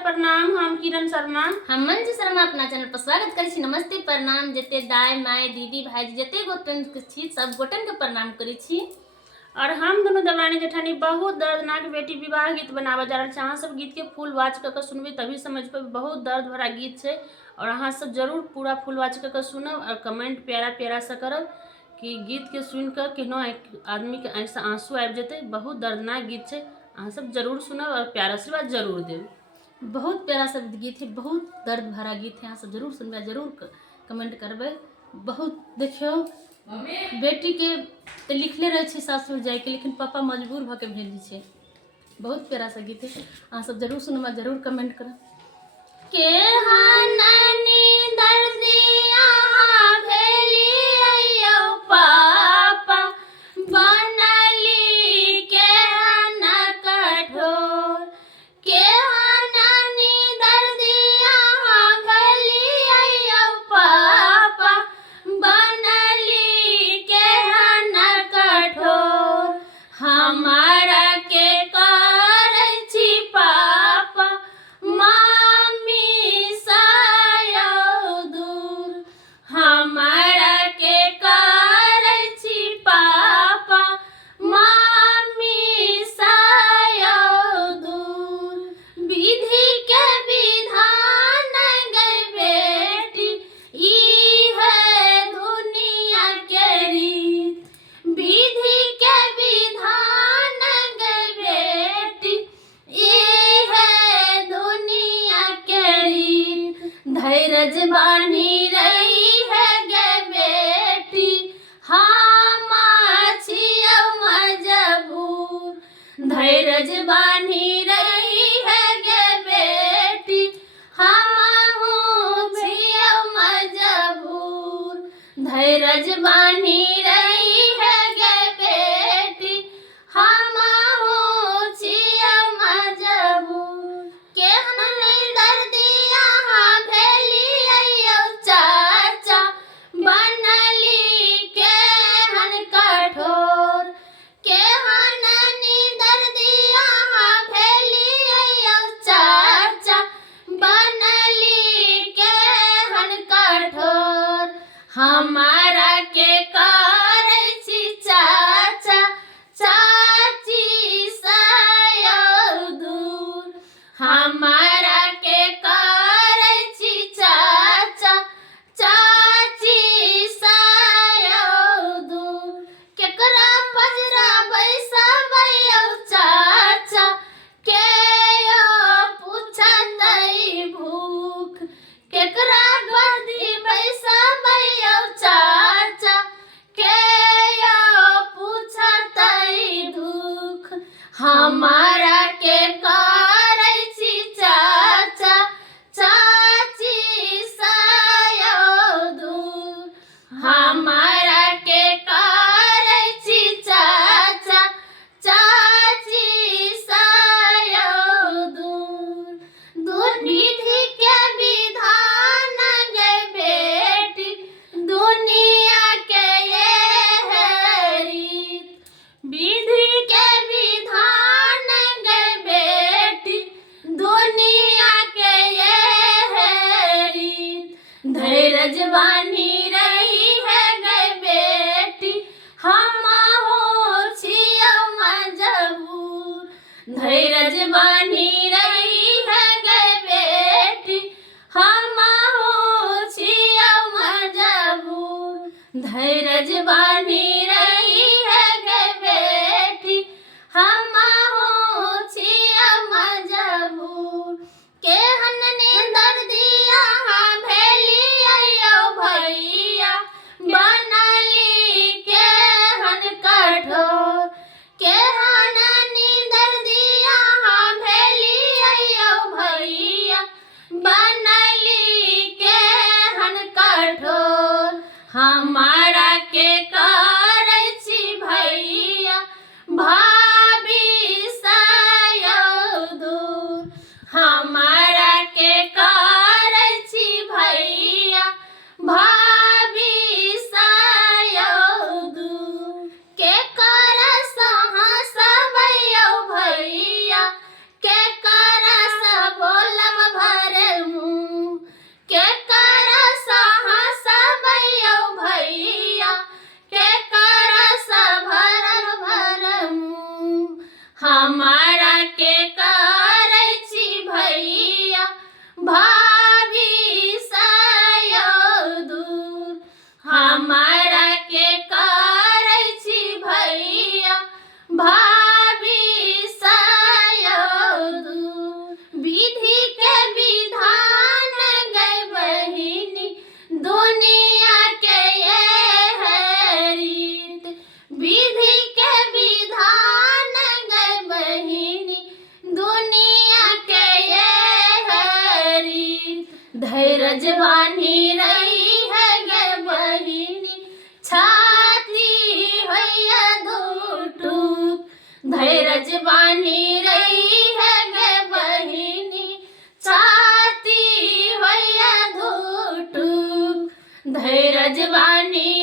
प्रणाम। हम किरण शर्मा, हम मंजू शर्मा अपना चैनल पर स्वागत करै छी। नमस्ते प्रणाम। जते दाई माय दीदी भाईजी जते गोटन छी सब गोटन के प्रणाम करै छी। और हम दोनों देवरानी जेठानी बहुत दर्दनाक बेटी विवाह गीत बनावे जा रहल छी। अहाँ सब गीत के फुल वॉच कर सुनबे तभी समझ पे। बहुत दर्द भरा गीत है और अहाँ सब जरूर पूरा फुल वॉच कर सुनब और कमेंट प्यारा प्यारा से करब कि गीत के सुन कर केनो आदमी के आँख से आंसू आबि जेते। बहुत दर्दनाक गीत है, अहाँ सब जरूर सुनब और प्यार आशीर्वाद जरूर देब। बहुत प्यारा सा गीत है, बहुत दर्द भरा गीत है। अहाँ सब जरूर सुनबे, जरूर कमेंट करबे। बहुत देखियो बेटी के तो लिखले रहे छी सासुर जाए के, लेकिन पापा मजबूर भ के भेजी छे। बहुत प्यारा सा गीत है, अहाँ सब जरूर सुनबे, जरूर कमेंट करब। के हानानी दर्दिया भेली अयो पापा बनली के हना कठोर। के हानानी दर्दिया भेली अयो पापा बनली के हना कठोर। हमारा के करै छी पापा मामी सायो दूर। हमारा के करै छी पापा मामी सायो दूर। विधि के विधान गई बेटी ई है दुनिया के रीत। विधि के विधान गई बेटी ई है दुनिया के रीत। धैर्य बानी रही है गे बेटी हम छियौ मजबूर। धैर्य बानी रही है गे बेटी हम छियौ मजबूर। धैर्य बानी रही है गे बेटी हम छियौ मजबूर। केहन दर्दिया भेली अयो चाचा बनली केहन कठोर। केहन दर्दिया भेली अयो चाचा बनली केहन कठोर। हमारा के करै छी चाचा चाची सायो दूर। हमारा के करै छी चाचा चाची सायो दूर। केकरा पजरा बैसबै यौ चाचा के यो पूछतै भूख। केकरा गोदी बैसबै यौ चाचा के यो पूछतै दुख। हमारा के करै छी चाचा चाची सायो दूर। हमारा के करै छी चाचा चाची सायो दूर। दूर विधि के विधान गई बेटी दुनिया के ये है रीत। विधि के विधान गई बेटी दुनिया के ये है रीत। धैर्य बानी रही है गई बेटी हम छियौ मजबूर। धैर्य बानी रही है गई बेटी हम छियौ मजबूर। धैर्य बानी रही है गई बेटी हम छियौ मजबूर। केहन दर्दिया भेली अयो भैया बनली केहन कठोर। केहन दर्दिया भेली अयो भैया बनली केहन कठोर। हमारा के करै छी भैया भाभी सायो दूर। हमारा के करै छी भैया भाभी सायो दूर। के कर सहसबै यौ भैया के कर बोलब धैर्य बानी रही है गे बहिनी छाती हैया दुटुक धैर्य बानी रही है गे बहिनी छाती हैया दुटुक धैर्य बानी